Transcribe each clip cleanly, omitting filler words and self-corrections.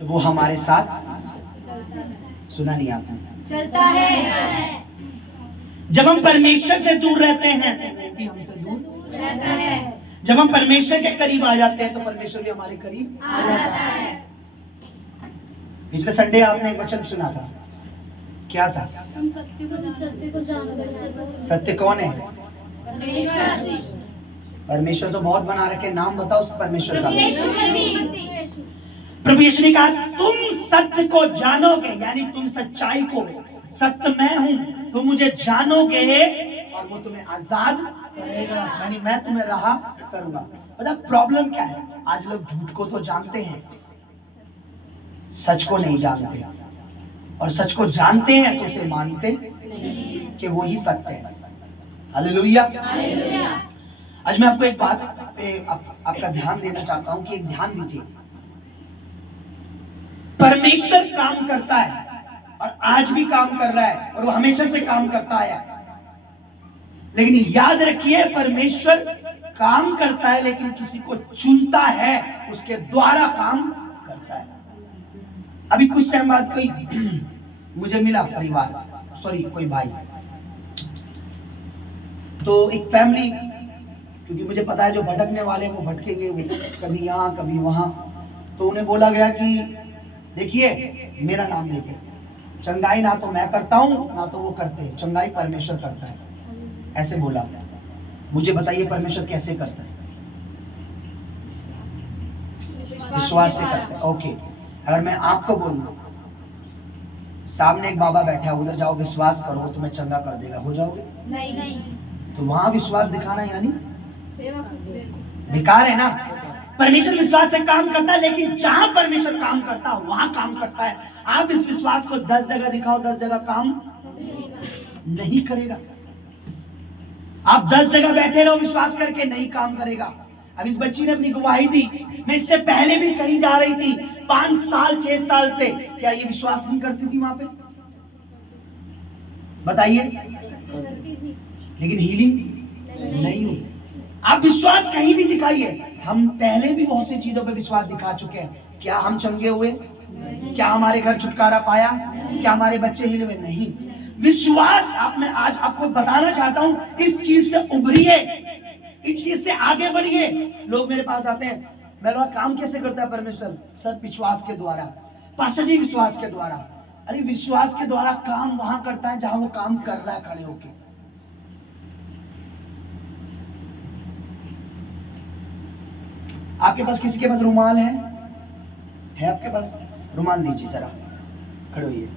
तो वो हमारे साथ सुना नहीं आपने चलता है। जब हम परमेश्वर से दूर रहते हैं तो वो भी हमसे दूर रहता है। जब हम परमेश्वर के करीब आ जाते हैं तो परमेश्वर भी हमारे करीब आ जाता है। पिछले संडे आपने एक वचन सुना था, क्या था? हम सत्य को जानते। सत्य कौन है? परमेश्वर। परमेश्वर तो बहुत बना रखे, नाम बताओ उस परमेश्वर का। मसीह। प्रभु यीशु ने कहा तुम सत्य को जानोगे, यानी तुम सच्चाई को, सत्य मैं हूं, तुम मुझे जानोगे और वो तुम्हें आजाद करेगा, यानी मैं तुम्हें रहा करूंगा। पता प्रॉब्लम क्या है? आज लोग झूठ को तो जानते हैं, सच को नहीं जानते, और सच को जानते हैं तो उसे मानते कि वो ही सत्य है। हालेलुया। आज मैं आपको एक बात पे आपका ध्यान देना चाहता हूं कि एक ध्यान दीजिए। परमेश्वर काम करता है और आज भी काम कर रहा है और वो हमेशा से काम करता है, लेकिन याद रखिए परमेश्वर काम करता है लेकिन किसी को चुनता है, उसके द्वारा काम करता है। अभी कुछ टाइम बाद कोई मुझे मिला परिवार, कोई भाई, तो एक फैमिली, क्योंकि मुझे पता है जो भटकने वाले हैं वो भटकेंगे, कभी यहाँ कभी वहां, तो उन्हें बोला गया कि देखिए मेरा नाम लेके, चंगाई ना तो मैं करता हूं ना तो वो करते हैं, चंगाई परमेश्वर करता है, ऐसे बोला। मुझे बताइए परमेश्वर कैसे करता है? विश्वास से करता है। ओके, अगर मैं आपको बोलूं सामने एक बाबा बैठा है, उधर जाओ विश्वास करो वो तुम्हें चंगा कर देगा, हो जाओगे? नहीं। तो वहां विश्वास दिखाना यानी बेकार है ना। परमेश्वर विश्वास से काम करता है, लेकिन जहां परमेश्वर काम करता है वहां काम करता है। आप इस विश्वास को 10 जगह दिखाओ, 10 जगह काम नहीं करेगा। आप 10 जगह बैठे रहो विश्वास करके, नहीं काम करेगा। अब इस बच्ची ने अपनी गवाही दी, मैं इससे पहले भी कहीं जा रही थी 5 साल 6 साल से, क्या ये विश्वास नहीं करती थी वहां पे? बताइए। लेकिन हीलिंग नहीं हुई। आप विश्वास कहीं भी दिखाइए, हम पहले भी बहुत सी चीजों पे विश्वास दिखा चुके हैं। क्या हम चंगे हुए? क्या हमारे घर छुटकारा पाया? क्या हमारे बच्चे हिले हुए? नहीं। विश्वास आप, मैं आज आपको बताना चाहता हूं, इस चीज से उभरिए, इस चीज से आगे बढ़िए। लोग मेरे पास आते हैं, मैं लोग काम कैसे करता है परमेश्वर? सर विश्वास के द्वारा। पास्टर जी विश्वास के द्वारा। अरे विश्वास के द्वारा काम वहां करता है जहां वो काम कर रहा है खड़े होके। आपके पास किसी के पास रुमाल है आपके पास? रुमाल दीजिए जरा, खड़े होइए।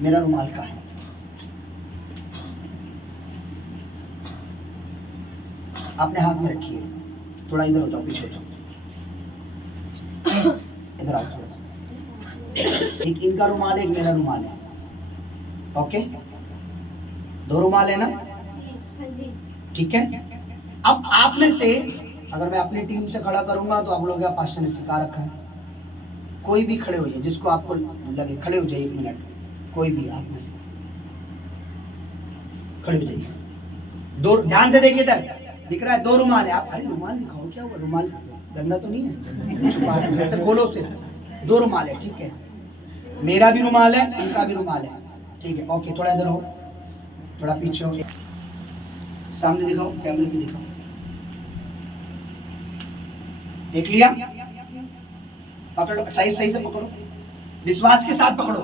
मेरा रुमाल कहाँ है? आपने हाथ में रखिए, थोड़ा इधर हो जाओ, पीछे हो जाओ, इधर आओ थोड़ा सा। एक इनका रुमाल है, एक मेरा रुमाल है। ओके, 2 रुमाल है ना? ठीक है। अब आप में से अगर मैं अपनी टीम से खड़ा करूंगा तो आप लोग क्या पास्टर ने सिखा रखा है, कोई भी खड़े हो जाए, जिसको आपको लगे खड़े हो जाए। 1 मिनट, कोई भी आप में से खड़े हो जाइए। 2, ध्यान से देखिए, इधर दिख रहा है 2 रुमाल है। आप, अरे रुमाल दिखाओ, क्या हुआ? रुमाल गंदा तो नहीं है? ऐसे खोलो से। 2 रुमाल है, ठीक है। मेरा भी रुमाल है, इनका भी रुमाल है, ठीक है। ओके, थोड़ा इधर हो, थोड़ा पीछे हो, सामने दिखाओ, कैमरे पे दिखाओ। देख लिया? पकड़ो, सही से पकड़ो, विश्वास के साथ पकड़ो,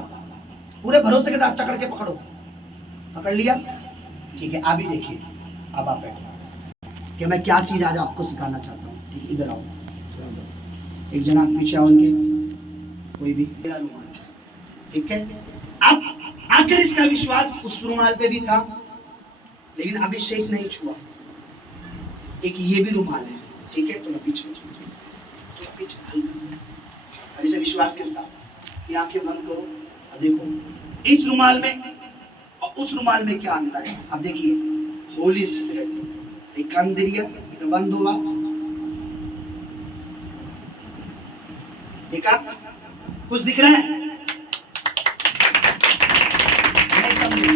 पूरे भरोसे के साथ चकड़ के पकड़ो। पकड़ लिया? ठीक है। अभी देखिए, अब आप बैठो कि मैं क्या चीज आज आपको सिखाना चाहता हूँ। ठीक, इधर आओ, एक जना पीछे आओ, उनके कोई भी। मेरा रुमाल, ठीक है। अब आखिर इसका विश्वास उस रुमाल पे भी था, लेकिन अभिषेक नहीं छुआ। एक ये भी रुमाल है, ठीक है। तो पीछे हल्का सा, अभी से विश्वास के साथ ये आंखें बंद करो और देखो इस रुमाल में और उस रुमाल में क्या अंतर है। अब देखिए, होली स्पिरिट, एक कान दिया, एक बंद हुआ, देखा? कुछ दिख रहा है? नहीं समझे?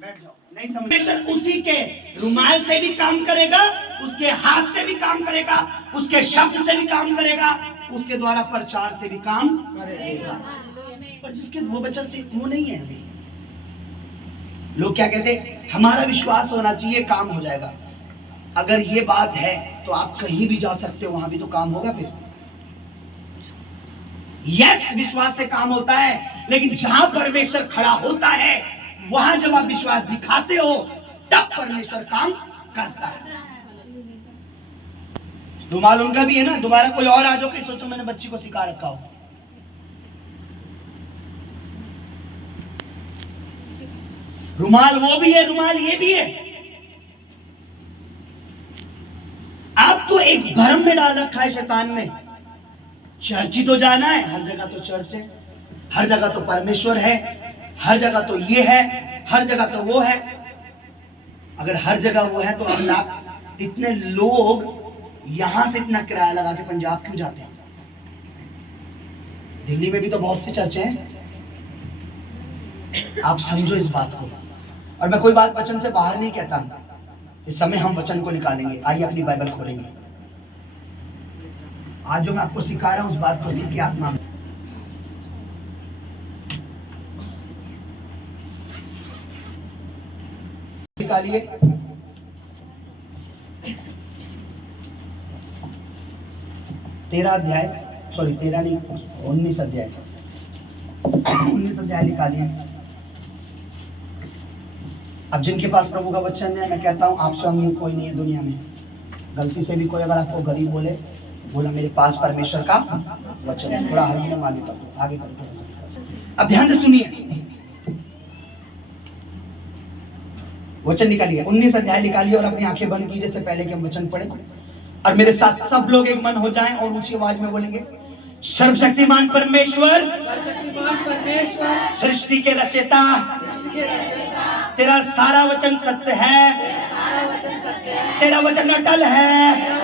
बैठ जाओ। नहीं समझे? उसी के रुमाल से भी काम करेगा, उसके हाथ से भी काम करेगा, उसके शब्द से भी काम करेगा, उसके द्वारा प्रचार से भी काम करेगा। पर जिसके वो बच्चा से वो नहीं है अभी। लोग क्या कहते हैं, हमारा विश्वास होना चाहिए काम हो जाएगा। अगर ये बात है तो आप कहीं भी जा सकते हो, वहां भी तो काम होगा फिर। यस, विश्वास से काम होता है, लेकिन जहां परमेश्वर खड़ा होता है वहां जब आप विश्वास दिखाते हो तब परमेश्वर काम करता है। रुमाल उनका भी है ना, दोबारा कोई और आ जाओ कि सोचो मैंने बच्ची को सिखा रखा हो। रुमाल वो भी है, रुमाल ये भी है। आप तो एक भ्रम में डाल रखा है शैतान ने। चर्च ही तो जाना है, हर जगह तो चर्च है, हर जगह तो परमेश्वर है, हर जगह तो ये है, हर जगह तो वो है। अगर हर जगह वो है तो हम लाख इतने लोग यहां से इतना किराया लगा के पंजाब क्यों जाते हैं? दिल्ली में भी तो बहुत सी चर्च हैं। आप समझो इस बात को। और मैं कोई बात वचन से बाहर नहीं कहता, इस समय हम वचन को निकालेंगे। आइए अपनी बाइबल खोलेंगे। आज जो मैं आपको सिखा रहा हूं उस बात को सीखिए आत्मा में। निकालिए 13 अध्याय, सॉरी 13 नहीं, 19 अध्याय 19 अध्याय निकालिए। अब जिनके पास प्रभु का वचन है, मैं कहता हूं आपसे अमीर कोई नहीं है दुनिया में। गलती से भी कोई अगर आपको गरीब बोला मेरे पास परमेश्वर का वचन है, थोड़ा हल्की मान लेता हूं, आगे करके। अब ध्यान से सुनिए, वचन निकालिए 19 अध्याय निकालिए और अपनी आंखें बंद कीजिए। से पहले कि हम वचन पढ़े और मेरे साथ सब लोग एक मन हो जाएं और ऊंची आवाज में बोलेंगे, सर्वशक्तिमान परमेश्वर, सृष्टि के रचयिता, तेरा सारा वचन सत्य है, तेरा वचन अटल है।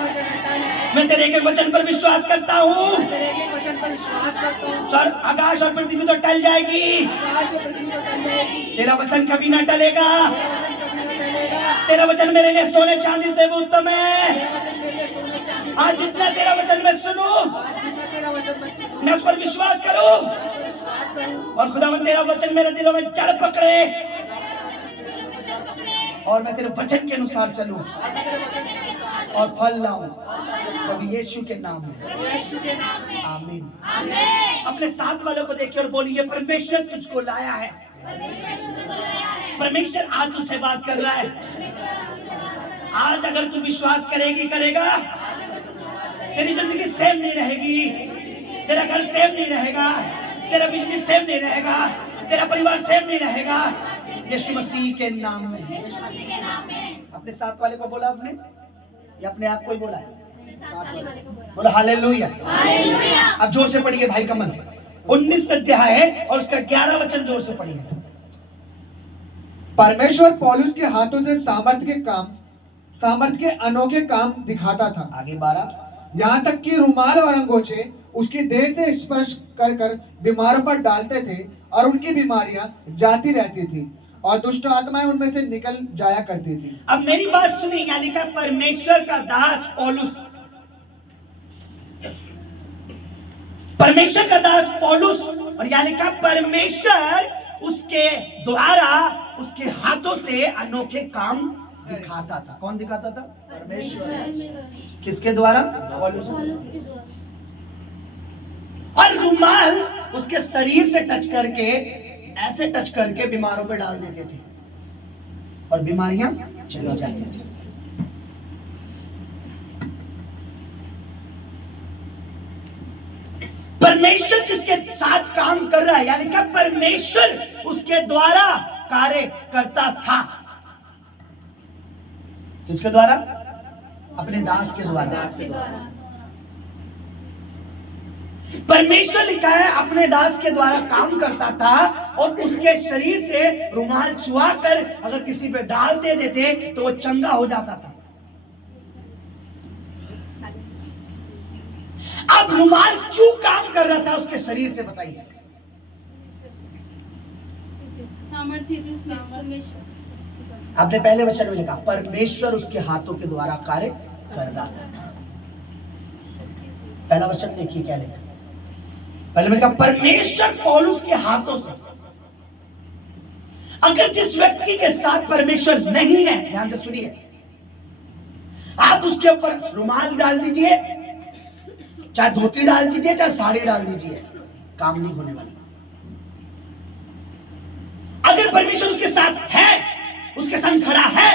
मैं तेरे एक वचन पर विश्वास करता हूँ। स्वर आकाश और पृथ्वी तो टल जाएगी, तेरा वचन कभी ना टलेगा। तेरा वचन मेरे लिए सोने चांदी से भी उत्तम है। आज जितना तेरा वचन मैं सुनूं, मैं उस पर विश्वास करूं और खुदावंद तेरा वचन मेरे दिलों में जड़ पकड़े और मैं तेरे वचन के अनुसार चलूं और फल लाऊं। प्रभु यीशु के नाम में आमीन। अपने साथ वालों को देखिए और बोलिए, परमेश्वर तुझको लाया है। परमेश्वर आज तुझसे बात कर रहा है। आज अगर तू विश्वास करेगा, तेरी जिंदगी सेम नहीं रहेगी, तेरा घर सेम नहीं रहेगा, तेरा बिजनेस सेम नहीं रहेगा, तेरा परिवार सेम नहीं रहेगा। यीशु मसीह के नाम में। अपने साथ वाले को बोला आपने या अपने आप को ही बोला है? बोला हालेलुया। अब जोर से पढ़िए भाई कमल। 19 अध्याय है और उसका 11 वचन जोर से पढ़िए। परमेश्वर पौलुस के हाथों से सामर्थ के अनोखे काम दिखाता था। आगे 12, यहाँ तक कि रुमाल और अंगोछे उसकी देह से स्पर्श कर बीमारों पर डालते थे और उनकी बीमारियां जाती रहती थी और दुष्ट आत्माएं उनमें से निकल जाया करती थी। अब मेरी बात सुनिए, यहाँ लिखा परमेश्वर का दास पौलुस, परमेश्वर का दास पौलुस, और यहाँ लिखा परमेश्वर उसके द्वारा उसके हाथों से अनोखे काम दिखाता था। कौन दिखाता था? परमेश्वर। किसके द्वारा? पौलुस। और रुमाल उसके शरीर से टच करके, ऐसे टच करके बीमारों पे डाल देते थे और बीमारियां चली जाती थी। परमेश्वर जिसके साथ काम कर रहा है, यानी कि परमेश्वर उसके द्वारा कार्य करता था। किसके द्वारा? अपने दास के द्वारा। परमेश्वर लिखा है अपने दास के द्वारा काम करता था और उसके शरीर से रुमाल छुआ कर अगर किसी पे डालते देते तो वो चंगा हो जाता था। अब रुमाल क्यों काम कर रहा था उसके शरीर से, बताइए? आपने पहले वचन में लिखा परमेश्वर उसके हाथों के द्वारा कार्य कर रहा था। पहला वचन देखिए क्या लिखा। पहले मैंने कहा परमेश्वर पौलुस के हाथों से। अगर जिस व्यक्ति के साथ परमेश्वर नहीं है, ध्यान से सुनिए, आप उसके ऊपर रुमाल डाल दीजिए, चाहे धोती डाल दीजिए, चाहे साड़ी डाल दीजिए, काम नहीं होने वाला। अगर परमेश्वर उसके साथ है, उसके संग खड़ा है,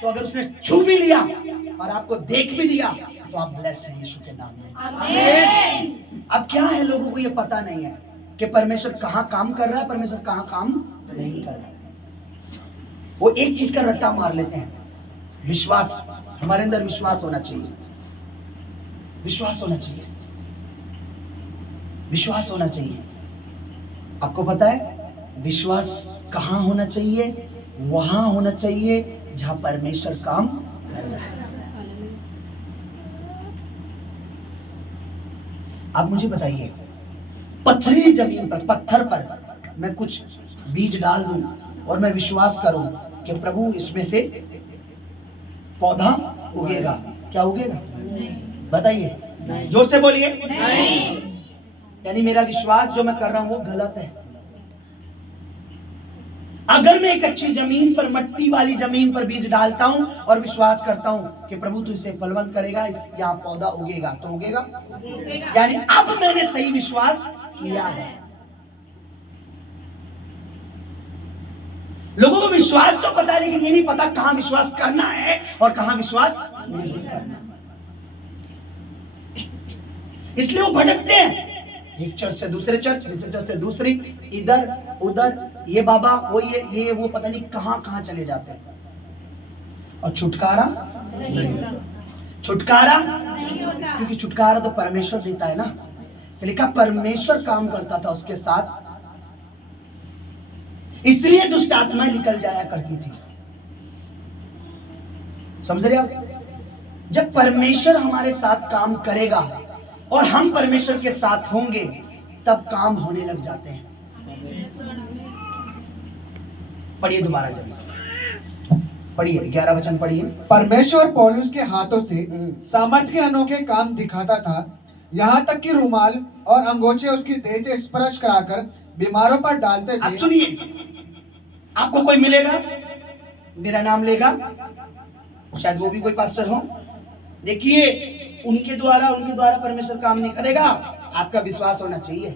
तो अगर उसने छू भी लिया और आपको देख भी लिया तो आप ब्लेस हैं यीशु के नाम में। आमीन। अब क्या है, लोगों को ये पता नहीं है कि परमेश्वर कहां काम कर रहा है, परमेश्वर कहां काम नहीं कर रहा है। वो एक चीज का रट्टा मार लेते हैं, विश्वास। हमारे अंदर विश्वास होना चाहिए, विश्वास होना चाहिए, विश्वास होना चाहिए। आपको पता है विश्वास कहां होना चाहिए? वहां होना चाहिए जहां परमेश्वर काम कर रहा है। आप मुझे बताइए, पथरीली जमीन पर, पत्थर पर मैं कुछ बीज डाल दूं और मैं विश्वास करूं कि प्रभु इसमें से पौधा उगेगा, क्या उगेगा? बताइए, जोर से बोलिए। यानी मेरा विश्वास जो मैं कर रहा हूं वो गलत है। अगर मैं एक अच्छी जमीन पर, मट्टी वाली जमीन पर बीज डालता हूं और विश्वास करता हूं कि प्रभु तू इसे फलवंत करेगा, यहाँ पौधा उगेगा, तो उगेगा। यानी अब मैंने सही विश्वास किया है। लोगों को विश्वास तो पता है, लेकिन ये नहीं पता कहां विश्वास करना है और कहां विश्वास नहीं करना। इसलिए वो भटकते हैं, एक चर्च से दूसरे चर्च, दूसरे चर्च से दूसरी, इधर उधर, ये बाबा वो, ये वो, पता नहीं कहां कहां चले जाते हैं। और छुटकारा नहीं होता। छुटकारा नहीं होता, क्योंकि छुटकारा तो परमेश्वर देता है ना। लिखा परमेश्वर काम करता था उसके साथ, इसलिए दुष्ट आत्माएं निकल जाया करती थी। समझ रहे आप? जब परमेश्वर हमारे साथ काम करेगा और हम परमेश्वर के साथ होंगे, तब काम होने लग जाते हैं। पढ़िए दोबारा, जब पढ़िए 11 वचन पढ़िए। परमेश्वर पौलुस के हाथों से सामर्थ्य के अनोखे काम दिखाता था, यहाँ तक कि रुमाल और अंगोछे उसकी देह से स्पर्श कराकर बीमारों पर डालते अब थे। सुनिए, आपको कोई मिलेगा, मेरा नाम लेगा, शायद वो भी कोई पास्टर हो, देखिए उनके द्वारा परमेश्वर काम नहीं करेगा। आपका विश्वास होना चाहिए।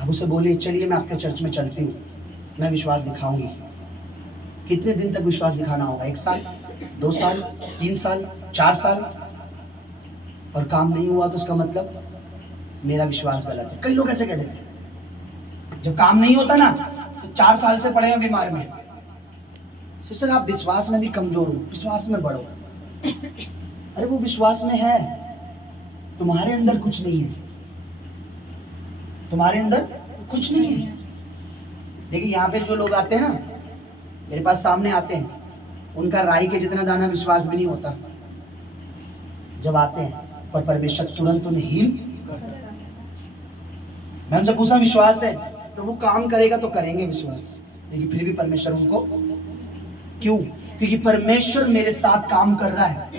आप उसे बोलिए, चलिए मैं आपके चर्च में चलती हूँ, मैं विश्वास दिखाऊंगी। कितने दिन तक विश्वास दिखाना होगा? 1 साल, 2 साल, 3 साल, 4 साल, और काम नहीं हुआ तो उसका मतलब मेरा विश्वास गलत है। कई लोग ऐसे कह देते हैं, जब काम नहीं होता ना, 4 साल से पड़े हैं बीमार में। सिस्टर आप विश्वास में भी कमजोर हो, विश्वास में बढ़ो। अरे वो विश्वास में है, तुम्हारे अंदर कुछ नहीं है, तुम्हारे अंदर कुछ नहीं है। देखिए यहाँ पे जो लोग आते हैं ना, मेरे पास सामने आते हैं, उनका राई के जितना दाना विश्वास भी नहीं होता। जब आते हैं पर परमेश्वर तुरंत उन्हें हील करता है। मैं उनसे पूछा विश्वास है, तो वो काम करेगा तो करेंगे विश्वास, लेकिन फिर भी परमेश्वर उनको, क्यों? क्योंकि परमेश्वर मेरे साथ काम कर रहा है।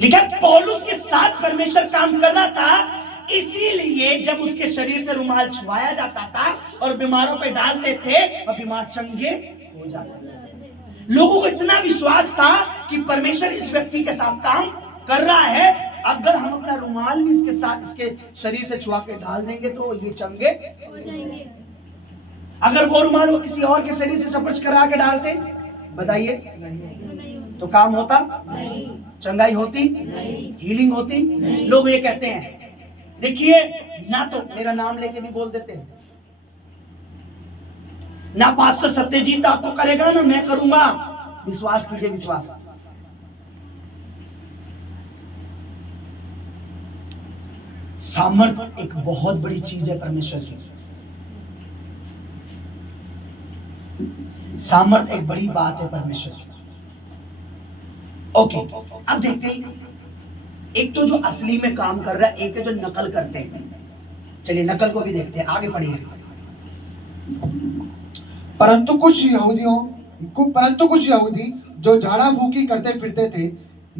लेकिन पौलुस के साथ परमेश्वर काम कर रहा था, इसीलिए जब उसके शरीर से रुमाल छुआया जाता था और बीमारों पे डालते थे और बीमार चंगे हो जाते थे। लोगों को इतना विश्वास था कि परमेश्वर इस व्यक्ति के साथ काम कर रहा है, अगर हम अपना रुमाल भी इसके साथ, इसके शरीर से छुआ के डाल देंगे तो ये चंगे हो जाएंगे। अगर वो रुमाल वो किसी और के शरीर से स्पर्श करा के डालते, बताइए, तो काम होता? नहीं। चंगाई होती? नहीं। हीलिंग होती? नहीं। लोग ये कहते हैं, देखिए ना तो मेरा नाम लेके भी बोल देते हैं, ना पास्टर सत्यजीत आपको करेगा ना मैं करूंगा, विश्वास कीजिए। विश्वास सामर्थ्य एक बहुत बड़ी चीज है परमेश्वर की। सामर्थ्य एक बड़ी बात है परमेश्वर की। ओके, अब देखते हैं, एक तो जो असली में काम कर रहा है, एक है जो नकल करते हैं। चलिए नकल को भी देखते हैं, आगे बढ़िए। परंतु कुछ यहूदियों परंतु कुछ यहूदी जो झाड़ा फूकी करते फिरते थे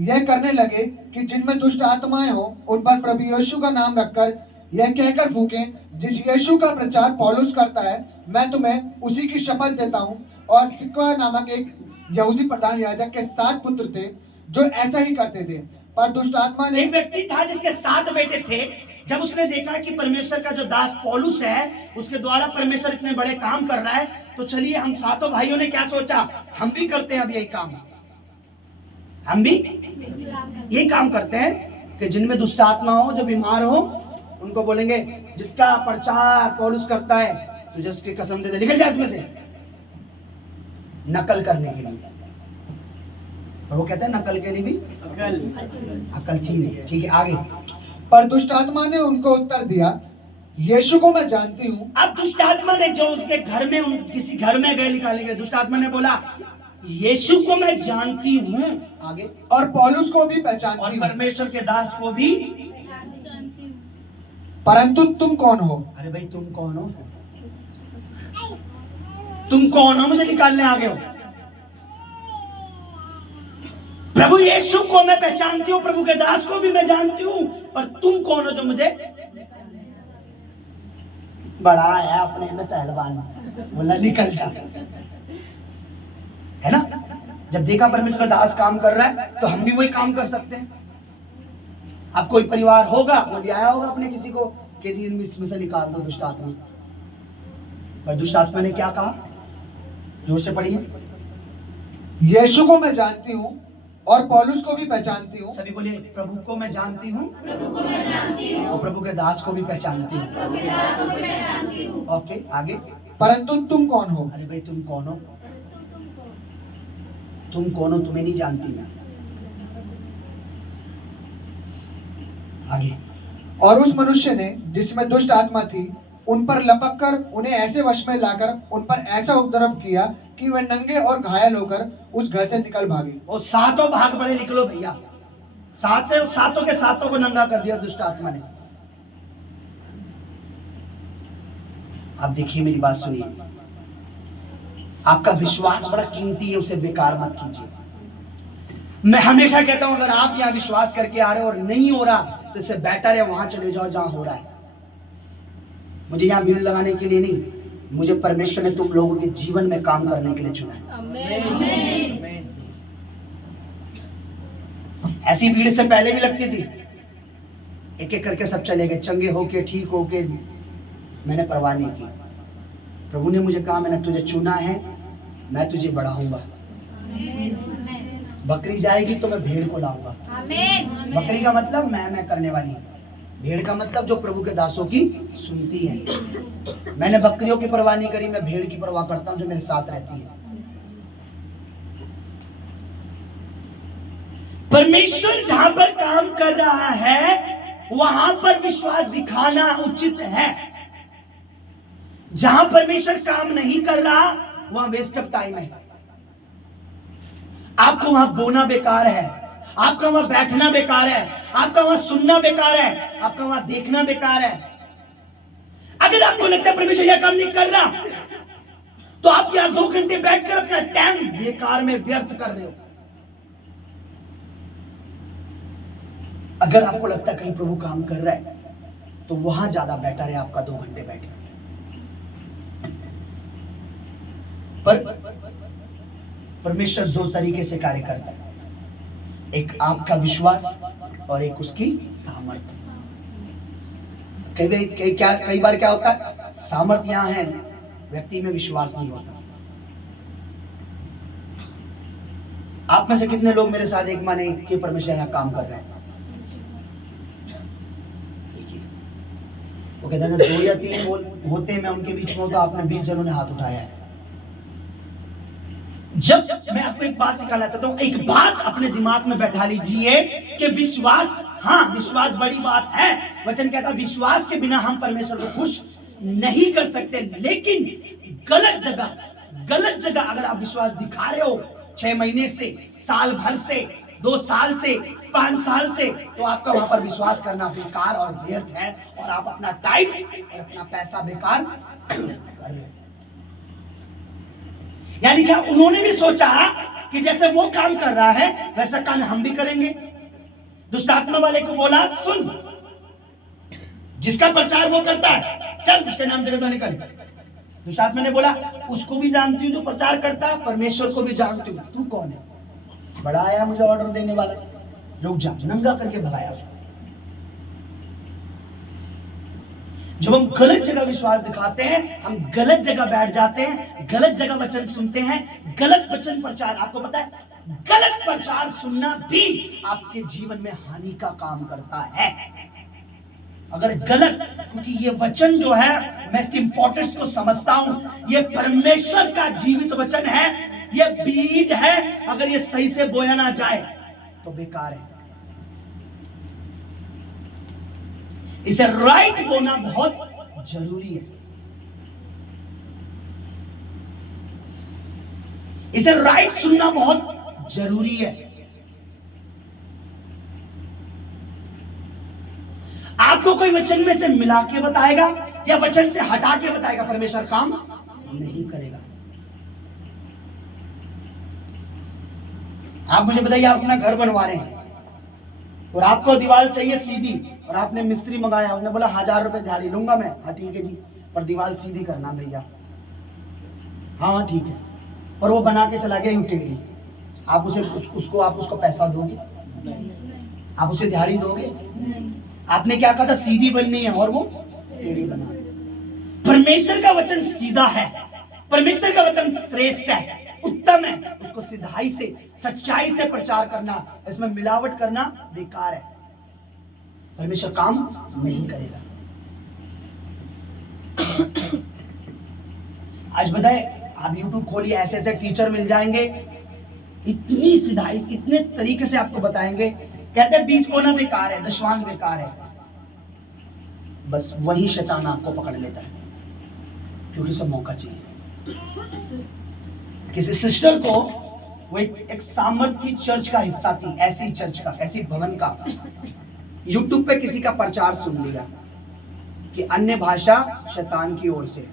यह करने लगे कि जिनमें दुष्ट आत्माएं हो उन पर प्रभु यीशु का नाम रखकर यह कहकर फूकें, जिस यीशु का प्रचार पौलुस करता है मैं तुम्हें उसी की शपथ देता हूँ। और सिक्वा नामक एक यहूदी प्रधान याजक के 7 पुत्र थे जो ऐसा ही करते थे। पर दुष्ट आत्मा ने एक व्यक्ति था जिसके 7 बेटे थे। जब उसने देखा कि परमेश्वर का जो दास पौलुस है उसके द्वारा परमेश्वर इतने बड़े काम कर रहा है, तो चलिए हम 7 भाइयों ने क्या सोचा, हम भी करते हैं अब यही काम, हम भी यही काम करते हैं कि जिनमें दुष्ट आत्मा हो, जो बीमार हो, उनको बोलेंगे जिसका प्रचार पौलुस करता है तुझे उसकी कसम दे दे, निकल जा इसमें से, नकल करने के लिए। और वो कहते हैं नकल के लिए भी अकल थी नहीं। ठीक है, आगे। पर दुष्ट आत्मा ने उनको उत्तर दिया, यीशु को मैं जानती हूँ। अब दुष्ट आत्मा ने जो उसके घर में किसी घर में गए निकाले गए, दुष्ट आत्मा ने बोला यीशु को मैं जानती हूँ, आगे, और पौलुस को भी और पहचानती हूँ, परमेश्वर के दास को भी, परंतु तुम कौन हो? अरे भाई तुम कौन हो, तुम कौन हो मुझे निकालने आ गए हो? प्रभु यीशु को मैं पहचानती हूँ, प्रभु के दास को भी मैं जानती हूँ, पर तुम कौन हो जो मुझे? बड़ा है अपने में पहलवान, बोला निकल जा, है ना। जब देखा परमेश्वर का दास काम कर रहा है तो हम भी वही काम कर सकते हैं। अब कोई परिवार होगा वो ले आया होगा अपने किसी को कि जी इसमें से निकाल दो दुष्ट आत्मा, पर दुष्ट आत्मा ने क्या कहा, जोर से पढ़िए, यीशु को मैं जानती हूँ और पौलुस को भी पहचानती हूँ। सभी बोलिए, प्रभु को मैं जानती हूँ और प्रभु के दास को भी पहचानती हूँ। ओके, आगे। परंतु तुम कौन हो? अरे भाई तुम कौन हो, तुम कौन हो, तुम्हें नहीं जानती मैं, आगे। और उस मनुष्य ने जिसमें दुष्ट आत्मा थी उन पर लपक कर उन्हें ऐसे वश में लाकर उन पर ऐसा उपद्रव किया कि वे नंगे और घायल होकर उस घर से निकल भागे। वो 7 भाग पड़े, निकलो भैया, 7 के 7 को नंगा कर दिया दुष्ट आत्मा ने। आप देखिए, मेरी बात सुनिए, आपका विश्वास बड़ा कीमती है, उसे बेकार मत कीजिए। मैं हमेशा कहता हूं अगर आप यहाँ विश्वास करके आ रहे हो और नहीं हो रहा तो इससे बेटर है वहां चले जाओ जहां हो रहा है। मुझे यहाँ भीड़ लगाने के लिए नहीं, मुझे परमेश्वर ने तुम लोगों के जीवन में काम करने के लिए चुना है। ऐसी भीड़ से पहले भी लगती थी, एक एक करके सब चले गए, चंगे होके ठीक होके, मैंने परवाह नहीं की। प्रभु ने मुझे कहा मैंने तुझे चुना है, मैं तुझे बढ़ाऊंगा। बकरी जाएगी तो मैं भेड़ को लाऊंगा। बकरी का मतलब मैं करने वाली, भेड़ का मतलब जो प्रभु के दासों की सुनती है। मैंने बकरियों की परवाह नहीं करी, मैं भेड़ की परवाह करता हूं जो मेरे साथ रहती है। परमेश्वर जहां पर काम कर रहा है वहां पर विश्वास दिखाना उचित है। जहां परमेश्वर काम नहीं कर रहा वहां वेस्ट ऑफ टाइम है। आपको वहां बोना बेकार है, आपका वहां बैठना बेकार है, आपका वहां सुनना बेकार है, आपका वहां देखना बेकार है। अगर आपको लगता है परमेश्वर यह काम नहीं कर रहा तो आप यहां 2 घंटे बैठकर अपना टाइम बेकार में व्यर्थ कर रहे हो। अगर आपको लगता है कहीं प्रभु काम कर रहा है तो वहां ज्यादा बेटर है आपका 2 घंटे बैठे। पर परमेश्वर 2 तरीके से कार्य करता है, एक आपका विश्वास और एक उसकी सामर्थ्य। कई बार क्या होता है, सामर्थ्य यहां है, व्यक्ति में विश्वास नहीं होता। आप में से कितने लोग मेरे साथ एक माने कि परमेश्वर यहां काम कर रहे हैं? वो कहते हैं 2 या 3 होते मैं उनके बीच में, तो आपने 20 जनों ने हाथ उठाया है। जब मैं आपको एक बात सिखाना चाहता हूं, एक बात अपने दिमाग में बैठा लीजिए कि विश्वास, हाँ विश्वास बड़ी बात है। वचन कहता है विश्वास के बिना हम परमेश्वर को खुश नहीं कर सकते। लेकिन गलत जगह अगर आप विश्वास दिखा रहे हो 6 महीने से, साल भर से, 2 साल से, 5 साल से, तो आपका वहां पर विश्वास करना बेकार और व्यर्थ है और आप अपना टाइम और अपना पैसा बेकार कर रहे हो। यानी क्या उन्होंने भी सोचा कि जैसे वो काम कर रहा है वैसा काम हम भी करेंगे। दुष्ट आत्मा वाले को बोला, सुन, जिसका प्रचार वो करता है, चल उसके नाम से तो निकल। दुष्ट आत्मा ने बोला, उसको भी जानती हूँ जो प्रचार करता है, परमेश्वर को भी जानती हूँ, तू कौन है? बड़ा आया मुझे ऑर्डर देने वाला, रुक जा। नंगा करके भगाया उसको। जब हम गलत जगह विश्वास दिखाते हैं, हम गलत जगह बैठ जाते हैं, गलत जगह वचन सुनते हैं, गलत वचन प्रचार, आपको पता है गलत प्रचार सुनना भी आपके जीवन में हानि का काम करता है। अगर गलत, क्योंकि ये वचन जो है, मैं इसकी इंपॉर्टेंस को समझता हूं, ये परमेश्वर का जीवित वचन है, ये बीज है, अगर ये सही से बोया ना जाए तो बेकार है। इसे राइट बोना बहुत जरूरी है। इसे राइट सुनना बहुत जरूरी है। आपको कोई वचन में से मिला के बताएगा या वचन से हटा के बताएगा, परमेश्वर काम नहीं करेगा। आप मुझे बताइए, आप अपना घर बनवा रहे हैं और आपको दीवार चाहिए सीधी, और आपने मिस्त्री मंगाया, उसने बोला 1000 रुपए दिहाड़ी लूंगा मैं। हाँ ठीक है जी, पर दीवार सीधी करना भैया। हाँ ठीक है, पर वो बना के चला गया यूं टेढ़ी। आप उसको पैसा दोगे? आप उसे दिहाड़ी दोगे? आपने क्या कहा था, सीधी बननी है, और वो टेढ़ी बना। परमेश्वर का वचन सीधा है, परमेश्वर का वचन श्रेष्ठ है, उत्तम है। उसको सिधाई से, सच्चाई से प्रचार करना, इसमें मिलावट करना बेकार है। परमेश्वर काम नहीं करेगा। आज बताए, आप YouTube खोलिए, ऐसे ऐसे टीचर मिल जाएंगे, इतनी सिधाई, इतने तरीके से आपको बताएंगे। कहते हैं बीज बोना बेकार है, दशवांश बेकार है। बस वही शैतान आपको पकड़ लेता है, क्योंकि उसे मौका चाहिए। किसी सिस्टर को, वो एक सामर्थी चर्च का हिस्सा थी, ऐसी चर्च का, ऐसी भवन का, YouTube पे किसी का प्रचार सुन लिया कि अन्य भाषा शैतान की ओर से है।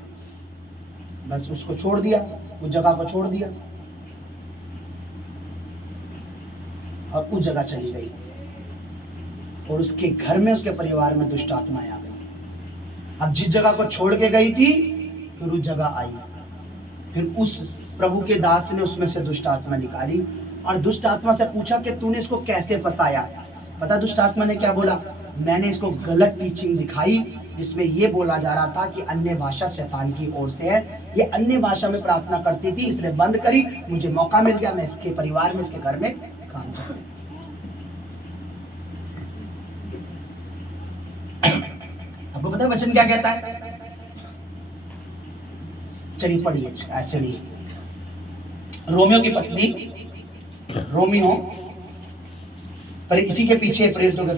बस उसको छोड़ दिया, उस जगह को छोड़ दिया और उस जगह चली गई, और उसके घर में, उसके परिवार में दुष्ट आत्माएं आ गई। अब जिस जगह को छोड़ के गई थी, फिर उस जगह आई, फिर उस प्रभु के दास ने उसमें से दुष्ट आत्मा निकाली, और दुष्ट आत्मा से पूछा कि तूने इसको कैसे फंसाया? पता दुष्ट आत्मा ने क्या बोला? मैंने इसको गलत टीचिंग दिखाई, जिसमें ये बोला जा रहा था कि अन्य भाषा शैतान की ओर से है, ये अन्य भाषा में प्रार्थना करती थी, इसने बंद करी, मुझे मौका मिल गया, मैं इसके परिवार में, इसके घर में काम करूं। आपको पता है वचन क्या कहता है? चलिए पढ़िए, ऐसे नहीं। रोमियो की पत्नी, रोमियो, पर इसी के पीछे प्रेरितों के